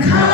Ku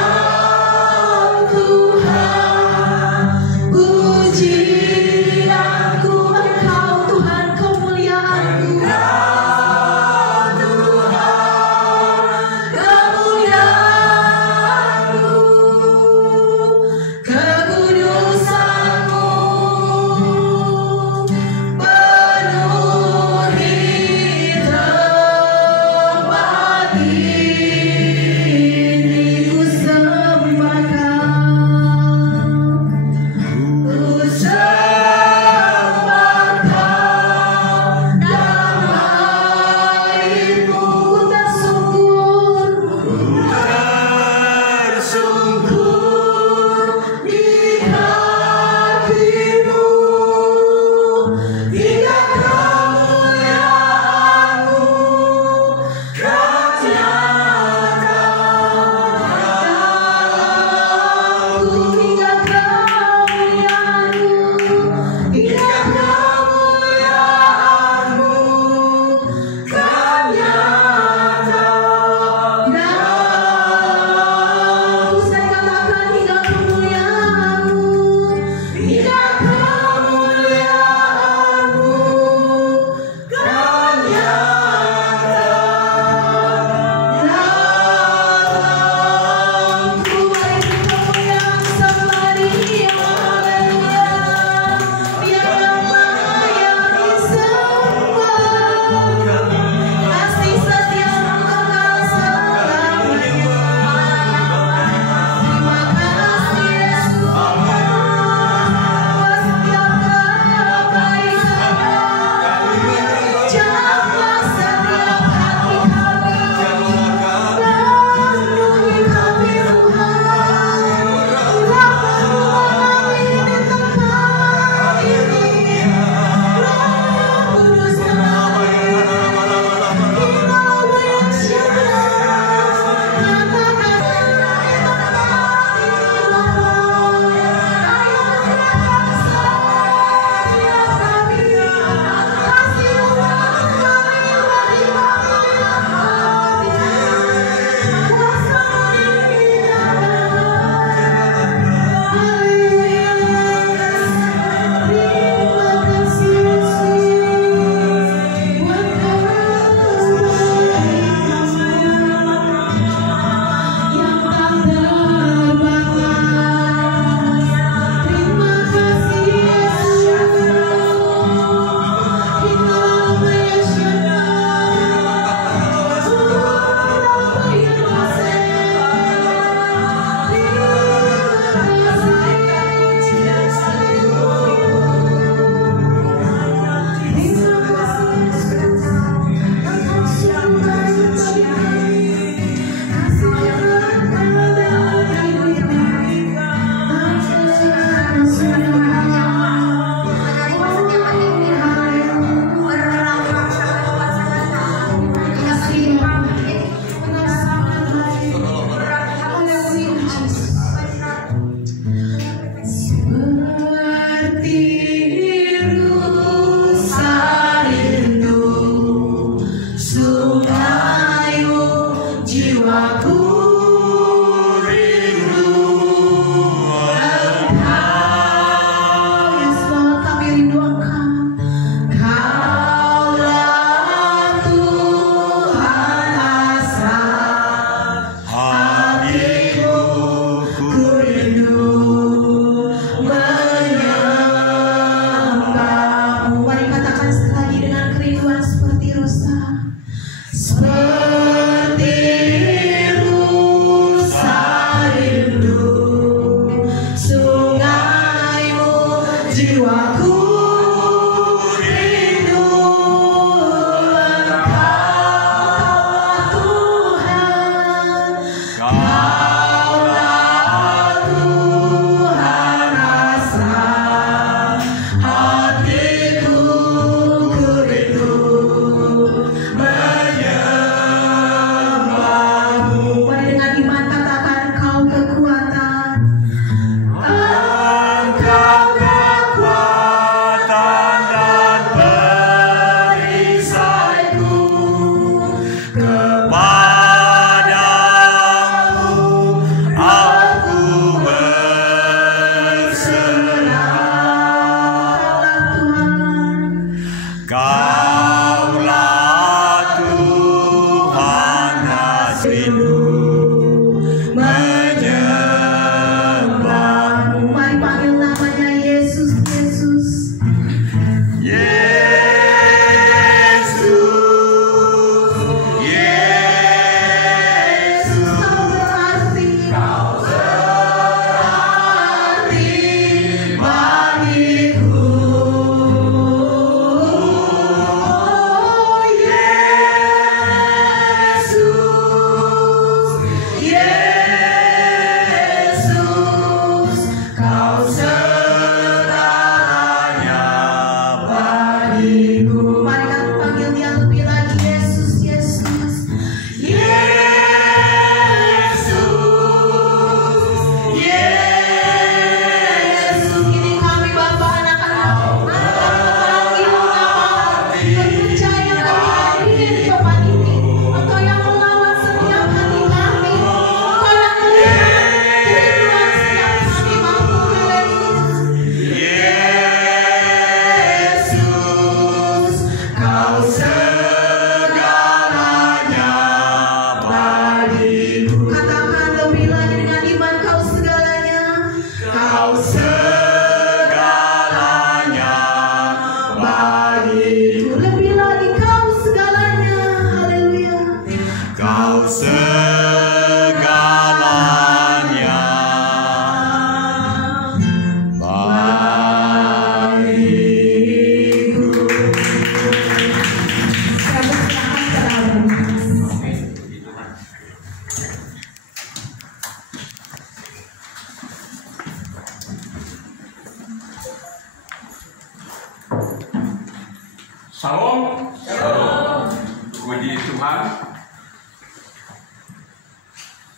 Salam. Salam. Puji Tuhan.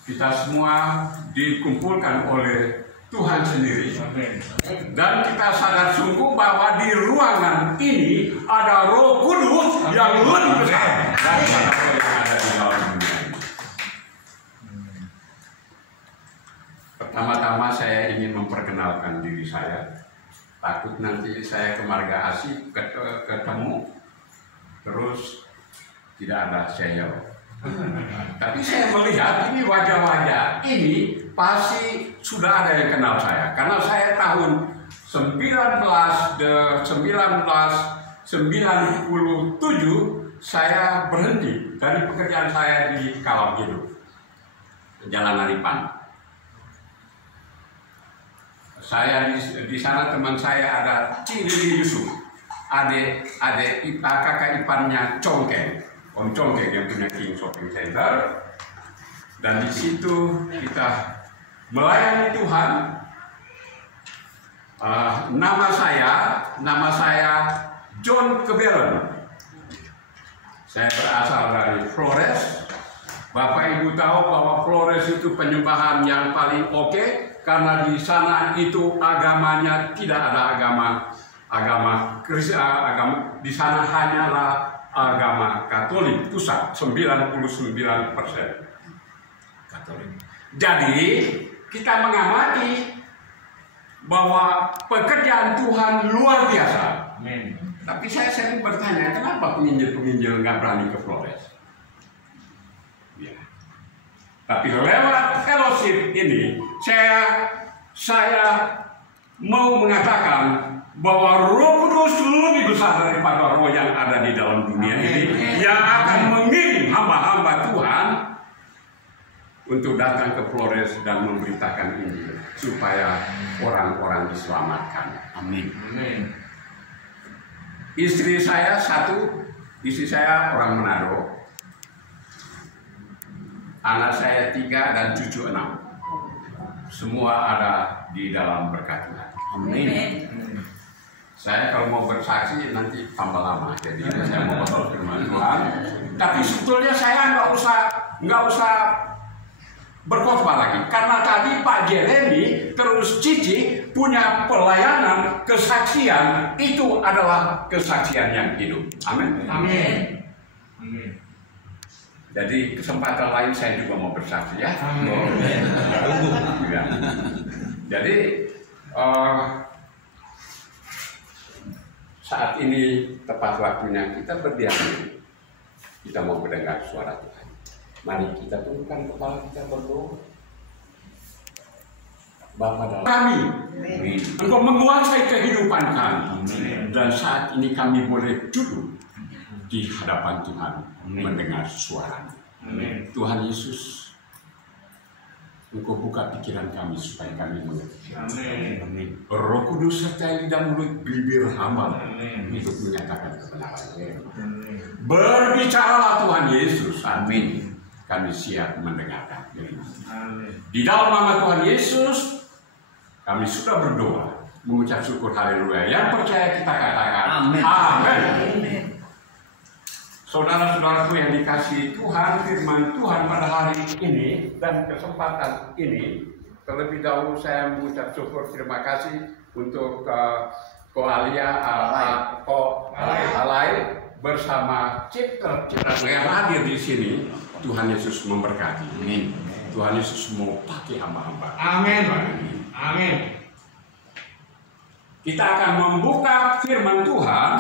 Kita semua dikumpulkan oleh Tuhan sendiri. Dan kita sadar sungguh bahwa di ruangan ini ada Roh Kudus yang lebih besar daripada roh yang ada di dalam dunia ini. Pertama-tama saya ingin memperkenalkan diri saya. Takut nanti saya ke Marga Asih ketemu terus tidak ada saya. Tapi saya melihat ini wajah-wajah ini pasti sudah ada yang kenal saya, karena saya tahun 1997 saya berhenti dari pekerjaan saya di Kawal Hidup, Jalan Aripan. Saya di sana teman saya ada Cili Yusuf, kakak iparnya Congkeng, Om Congkeng yang punya King Shopping Center. Dan di situ kita melayani Tuhan. Nama saya John Kebelen. Saya berasal dari Flores. Bapak Ibu tahu bahwa Flores itu penyembahan yang paling oke. Karena di sana itu agamanya tidak ada agama Kristen, di sana hanyalah agama Katolik pusat 99% Katolik. Jadi kita mengamati bahwa pekerjaan Tuhan luar biasa. Amen. Tapi saya sering bertanya, kenapa penginjil-penginjil nggak berani ke Flores? Ya. Tapi lewat fellowship ini, saya mau mengatakan bahwa Roh Kudus lebih besar daripada roh yang ada di dalam dunia ini, yang akan mengirim hamba-hamba Tuhan untuk datang ke Flores dan memberitakan Injil supaya orang-orang diselamatkan. Amin. Istri saya orang Manado. Anak saya 3 dan cucu 6. Semua ada di dalam berkat Tuhan. Amin. Saya kalau mau bersaksi nanti tambah lama, jadi saya mau bawa firman Tuhan. Tapi sebetulnya saya nggak usah berkhotbah lagi, karena tadi Pak Jeremy terus Cici punya pelayanan kesaksian, itu adalah kesaksian yang hidup. Amin. Amin. Amin. Jadi kesempatan lain saya juga mau bersaksi ya. Ya. Jadi saat ini tepat waktunya kita berdiam diri. Kita mau mendengar suara Tuhan. Mari kita tundukkan kepala kita berdoa. Bapa dalam kami, Engkau menguasai kehidupan kami. Dan saat ini kami boleh duduk di hadapan Tuhan, mendengar suara-Mu. Tuhan Yesus, Engkau buka pikiran kami supaya kami mengerti. Roh Kudus sertai lidah mulut bibir hamba untuk menyatakan kebenaran. Berbicaralah Tuhan Yesus. Amin. Kami siap mendengarkan. Di dalam nama Tuhan Yesus, kami sudah berdoa, mengucap syukur haleluya. Yang percaya kita katakan amin. Amin. Saudara-saudaraku yang dikasihi Tuhan, firman Tuhan pada hari ini dan kesempatan ini, terlebih dahulu saya mengucap syukur terima kasih untuk Alay bersama Cipta yang hadir di sini. Tuhan Yesus memberkati. Amin. Tuhan Yesus mau pakai hamba-hamba. Amin. Amin. Kita akan membuka firman Tuhan.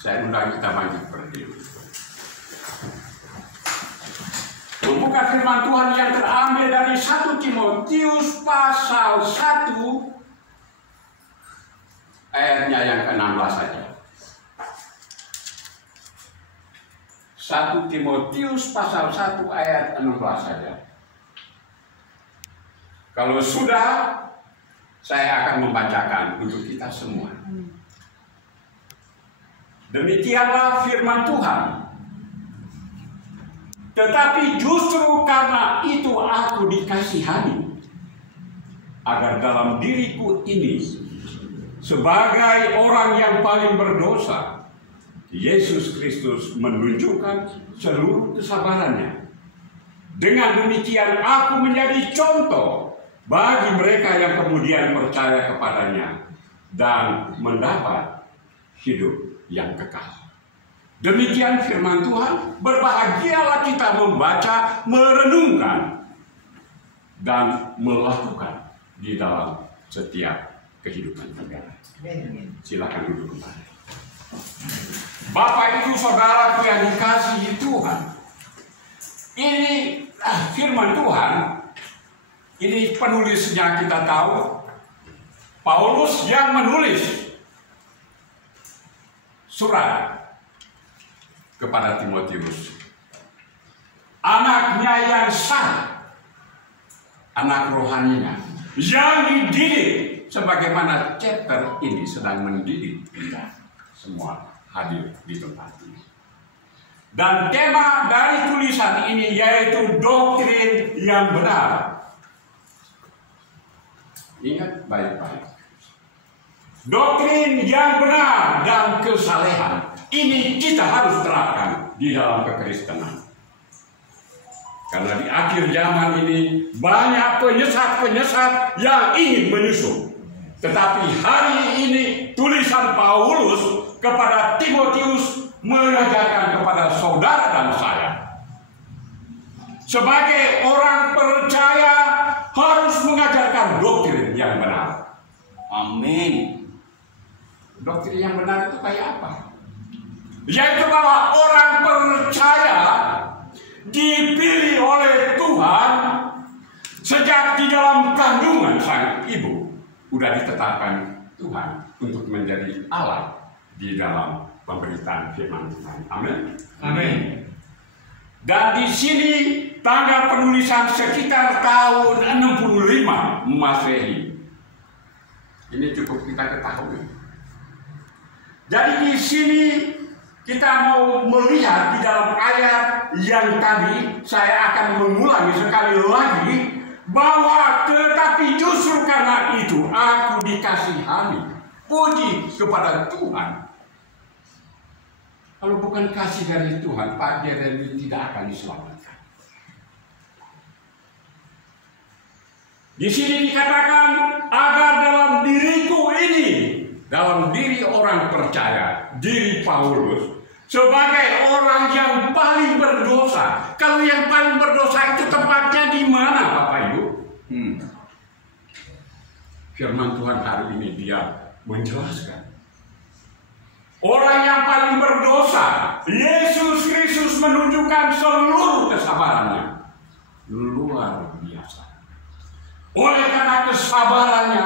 Saya undang kita bangkit berdiri. Membuka firman Tuhan yang terambil dari 1 Timotius pasal 1 ayatnya yang ke-16 saja. 1 Timotius pasal 1 ayat 16 saja. Kalau sudah, saya akan membacakan untuk kita semua. Demikianlah firman Tuhan. Tetapi justru karena itu aku dikasihani, agar dalam diriku ini sebagai orang yang paling berdosa, Yesus Kristus menunjukkan seluruh kesabarannya. Dengan demikian aku menjadi contoh bagi mereka yang kemudian percaya kepadanya dan mendapat hidup yang kekal. Demikian firman Tuhan. Berbahagialah kita membaca, merenungkan, dan melakukan di dalam setiap kehidupan kita. Silakan duduk kembali. Bapak Ibu Saudaraku yang dikasihi Tuhan, ini firman Tuhan. Ini penulisnya kita tahu, Paulus yang menulis surat kepada Timotius, anaknya yang sah, anak rohaninya yang dididik, sebagaimana chapter ini sedang mendidik kita semua hadir di tempat ini. Dan tema dari tulisan ini yaitu doktrin yang benar. Ingat baik-baik. Doktrin yang benar dan kesalehan ini kita harus terapkan di dalam kekristenan. Karena di akhir zaman ini banyak penyesat-penyesat yang ingin menyusup. Tetapi hari ini tulisan Paulus kepada Timotius mengajarkan kepada saudara dan saya, sebagai orang percaya harus mengajarkan doktrin yang benar. Amin. Doktrin yang benar itu kayak apa? Yaitu bahwa orang percaya dipilih oleh Tuhan sejak di dalam kandungan sang ibu, sudah ditetapkan Tuhan untuk menjadi alat di dalam pemberitaan firman Tuhan. Amin. Amin. Dan di sini tanggal penulisan sekitar tahun 65 Masehi. Ini cukup kita ketahui. Jadi di sini kita mau melihat di dalam ayat yang tadi saya akan mengulangi sekali lagi, bahwa tetapi justru karena itu aku dikasihani. Puji kepada Tuhan. Kalau bukan kasih dari Tuhan, Pak Jeremy tidak akan diselamatkan. Di sini dikatakan agar dalam diriku ini, dalam diri orang percaya, diri Paulus, sebagai orang yang paling berdosa. Kalau yang paling berdosa itu tempatnya di mana, Bapak Ibu? Firman Tuhan hari ini dia menjelaskan. Orang yang paling berdosa, Yesus Kristus menunjukkan seluruh kesabarannya. Luar biasa. Oleh karena kesabarannya,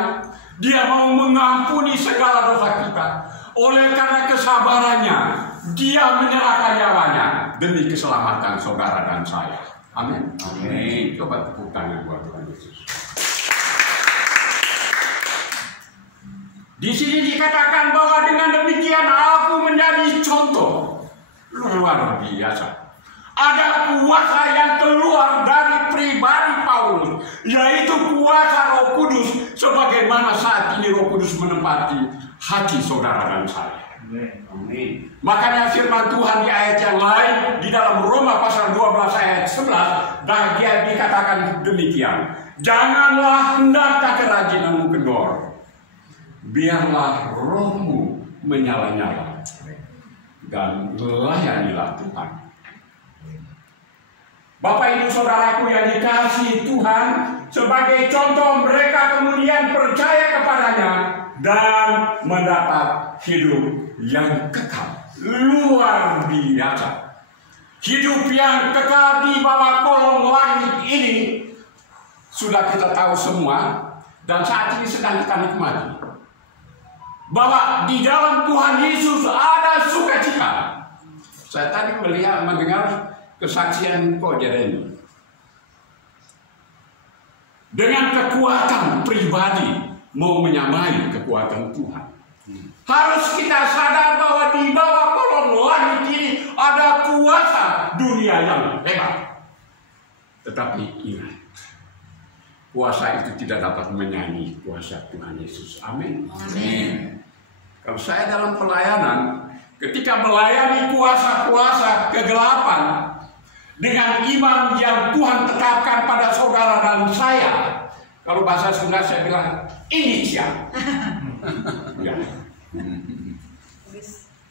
dia mau mengampuni segala dosa kita. Oleh karena kesabarannya, dia menyerahkan nyawanya demi keselamatan saudara dan saya. Amin. Amin. Coba tepuk tangan buat Tuhan Yesus. Di sini dikatakan bahwa dengan demikian aku menjadi contoh. Luar biasa. Ada kuasa yang keluar dari pribadi Paulus, yaitu kuasa Roh Kudus, sebagaimana saat ini Roh Kudus menempati hati saudara dan saya. Amin. Makanya firman Tuhan di ayat yang lain di dalam Roma pasal 12 ayat 11, dan dia dikatakan demikian. Janganlah hendaklah kerajinanmu kendor, biarlah rohmu menyala-nyala dan layanilah Tuhan. Bapak Ibu Saudaraku yang dikasihi Tuhan, sebagai contoh mereka kemudian percaya kepadanya dan mendapat hidup yang kekal. Luar biasa. Hidup yang kekal di bawah kolong langit ini sudah kita tahu semua, dan saat ini sedang kita nikmati. Bahwa di dalam Tuhan Yesus ada sukacita. Saya tadi mendengar kesaksian Ko Jeremy. Dengan kekuatan pribadi mau menyamai kekuatan Tuhan. Harus kita sadar bahwa di bawah kolong langit ini ada kuasa dunia yang hebat. Tetapi ingat, kuasa itu tidak dapat menyanyi kuasa Tuhan Yesus. Amin. Amin. Kalau saya dalam pelayanan, ketika melayani kuasa-kuasa kegelapan dengan iman yang Tuhan tetapkan pada saudara dan saya, kalau bahasa Sunda saya bilang inisial. Ya.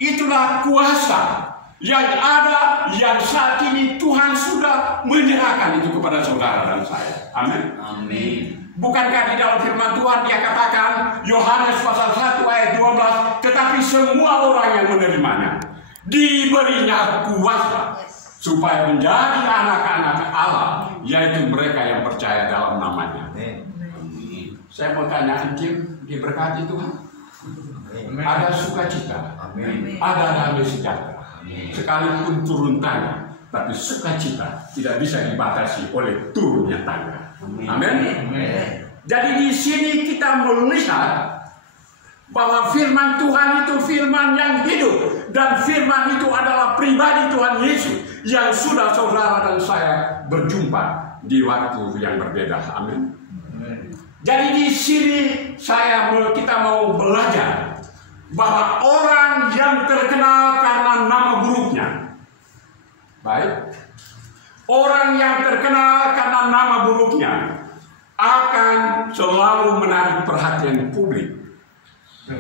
Itulah kuasa yang ada, yang saat ini Tuhan sudah menyerahkan itu kepada saudara dan saya. Amin. Amin. Bukankah di dalam firman Tuhan dia katakan, Yohanes pasal 1 ayat 12, tetapi semua orang yang menerimanya diberinya kuasa supaya menjadi anak-anak Allah, yaitu mereka yang percaya dalam namanya. Amin. Saya mau tanya Kim, diberkati Tuhan. Ada sukacita, ada damai sejahtera. Sekalipun turun tangga, tapi sukacita tidak bisa dibatasi oleh turunnya tangga. Amin. Jadi di sini kita melihat bahwa firman Tuhan itu firman yang hidup, dan firman itu adalah pribadi Tuhan Yesus yang sudah saudara dan saya berjumpa di waktu yang berbeda. Amin. Jadi di sini kita mau belajar bahwa orang yang terkenal karena nama buruknya, baik, orang yang terkenal karena nama buruknya akan selalu menarik perhatian publik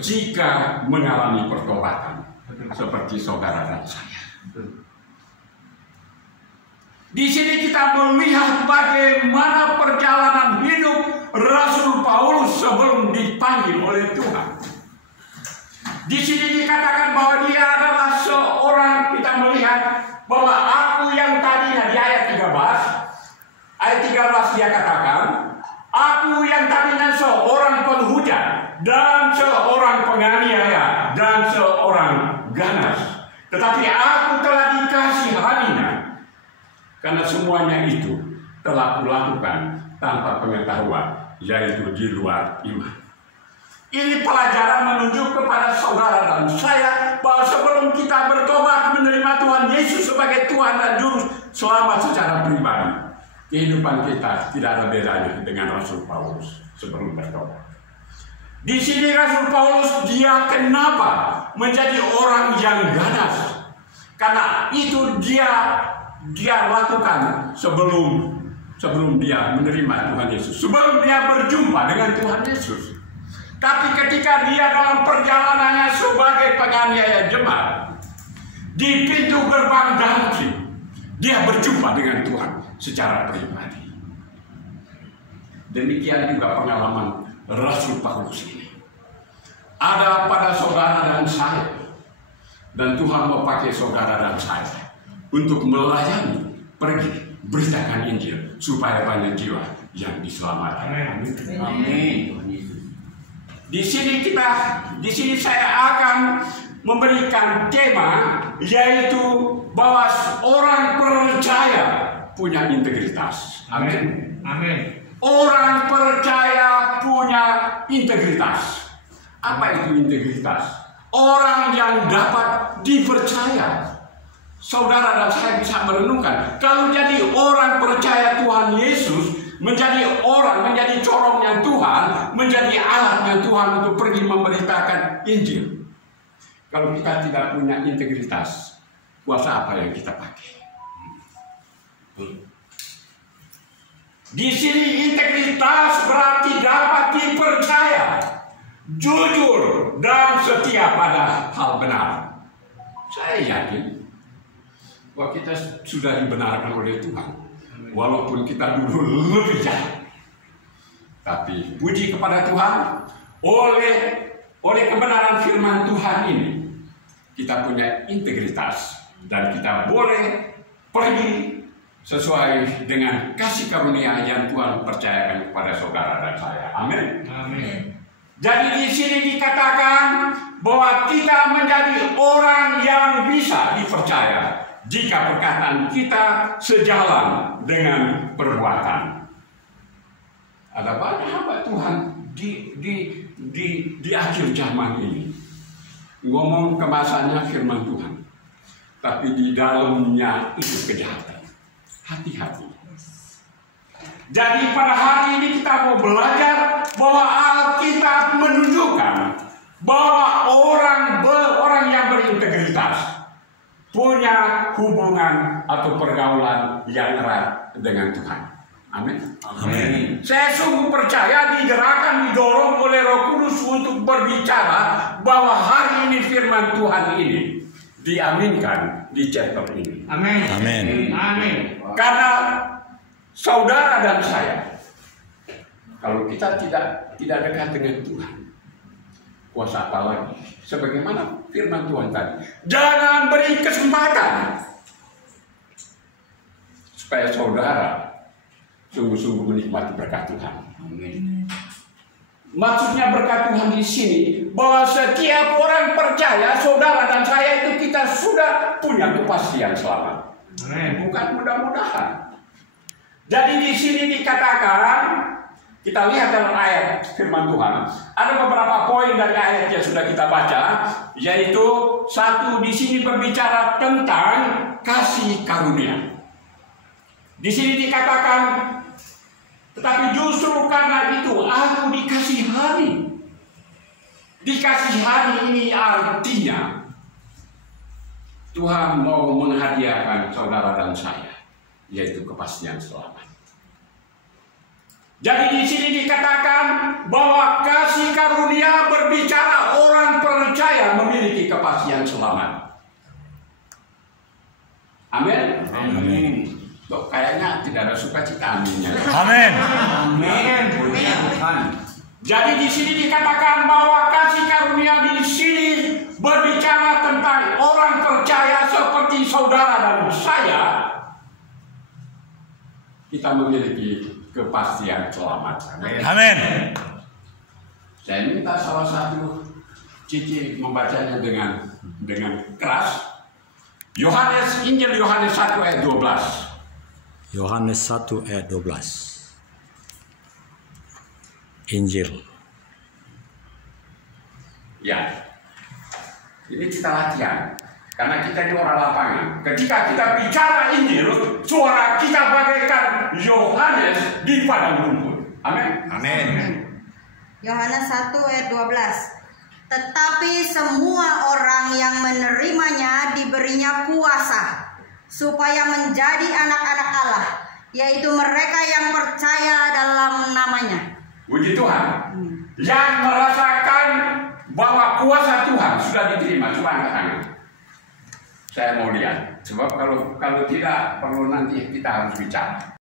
jika mengalami pertobatan seperti saudara dan saya. Di sini kita melihat bagaimana perjalanan hidup Rasul Paulus sebelum dipanggil oleh Tuhan. Di sini dikatakan bahwa dia adalah seorang, kita melihat bahwa aku yang tadinya di ayat 13 dia katakan, aku yang tadinya seorang penghujat dan seorang penganiaya dan seorang ganas, tetapi aku telah dikasihaninya, karena semuanya itu telah kulakukan tanpa pengetahuan, yaitu di luar iman. Ini pelajaran menunjuk kepada saudara dan saya bahwa sebelum kita bertobat menerima Tuhan Yesus sebagai Tuhan dan Juru Selamat secara pribadi, kehidupan kita tidak ada bedanya dengan Rasul Paulus sebelum bertobat. Di sini Rasul Paulus dia kenapa menjadi orang yang ganas? Karena itu dia lakukan sebelum dia menerima Tuhan Yesus, sebelum dia berjumpa dengan Tuhan Yesus. Tapi ketika dia dalam perjalanannya sebagai penganiaya jemaat di pintu gerbang Damsyik, dia berjumpa dengan Tuhan secara pribadi. Demikian juga pengalaman Rasul Paulus ini ada pada saudara dan saya, dan Tuhan mau pakai saudara dan saya untuk melayani, pergi beritakan Injil supaya banyak jiwa yang diselamatkan. Amin. Di sini saya akan memberikan tema, yaitu bahwa orang percaya punya integritas. Amin. Amin. Orang percaya punya integritas. Apa itu integritas? Orang yang dapat dipercaya. Saudara dan saya bisa merenungkan, kalau jadi orang percaya Tuhan Yesus, menjadi corongnya Tuhan, menjadi alatnya Tuhan untuk pergi memberitakan Injil. Kalau kita tidak punya integritas, kuasa apa yang kita pakai? Di sini integritas berarti dapat dipercaya, jujur dan setia pada hal benar. Saya yakin bahwa kita sudah dibenarkan oleh Tuhan, walaupun kita dulu lebih jahat. Tapi puji kepada Tuhan, oleh kebenaran firman Tuhan ini, kita punya integritas dan kita boleh pergi sesuai dengan kasih karunia yang Tuhan percayakan kepada saudara dan saya. Amin. Amin. Jadi di sini dikatakan bahwa kita menjadi orang yang bisa dipercaya jika perkataan kita sejalan dengan perbuatan. Ada banyak hamba Tuhan di akhir zaman ini ngomong kemasannya firman Tuhan, tapi di dalamnya itu kejahatan. Hati-hati. Jadi pada hari ini kita mau belajar bahwa Alkitab menunjukkan bahwa orang yang berintegritas punya hubungan atau pergaulan yang erat dengan Tuhan. Amin. Amin. Saya sungguh percaya digerakkan, didorong oleh Roh Kudus untuk berbicara bahwa hari ini firman Tuhan ini diaminkan di chapter ini. Amin. Amin. Amin. Karena saudara dan saya, kalau kita tidak dekat dengan Tuhan, kuasa apa lagi? Sebagaimana firman Tuhan tadi, jangan beri kesempatan supaya saudara sungguh-sungguh menikmati berkat Tuhan. Amin. Maksudnya berkat Tuhan di sini bahwa setiap orang percaya, saudara dan saya itu kita sudah punya kepastian selamat. Amin. Bukan mudah-mudahan. Jadi di sini dikatakan, kita lihat dalam ayat firman Tuhan, ada beberapa poin dari ayat yang sudah kita baca, yaitu satu, di sini berbicara tentang kasih karunia. Di sini dikatakan, tetapi justru karena itu aku dikasihani. Dikasihani ini artinya Tuhan mau menghadiahkan saudara dan saya, yaitu kepastian selamat. Jadi di sini dikatakan bahwa kasih karunia berbicara orang percaya memiliki kepastian selamat. Amin. Amin. Loh, kayaknya tidak ada sukacita aminnya. Amin. Amin. Jadi di sini dikatakan bahwa kasih karunia di sini berbicara tentang orang percaya seperti saudara dan saya. Kita memiliki kepastian selamat. Amin. Saya minta salah satu Cici membacanya dengan keras. Injil Yohanes 1 ayat 12. Yohanes 1 ayat 12. Injil. Ya. Ini kita latihan. Karena kita ini orang lapangan. Ketika kita bicara Injil, suara kita bagaikan Yohanes di padang rumput. Amin. Amin. Yohanes 1 ayat 12. Tetapi semua orang yang menerimanya diberinya kuasa supaya menjadi anak-anak Allah, yaitu mereka yang percaya dalam namanya. Puji Tuhan. Yang merasakan bahwa kuasa Tuhan sudah diterima, coba angkat tangan. Saya mau lihat. Sebab kalau tidak perlu nanti kita harus bicara.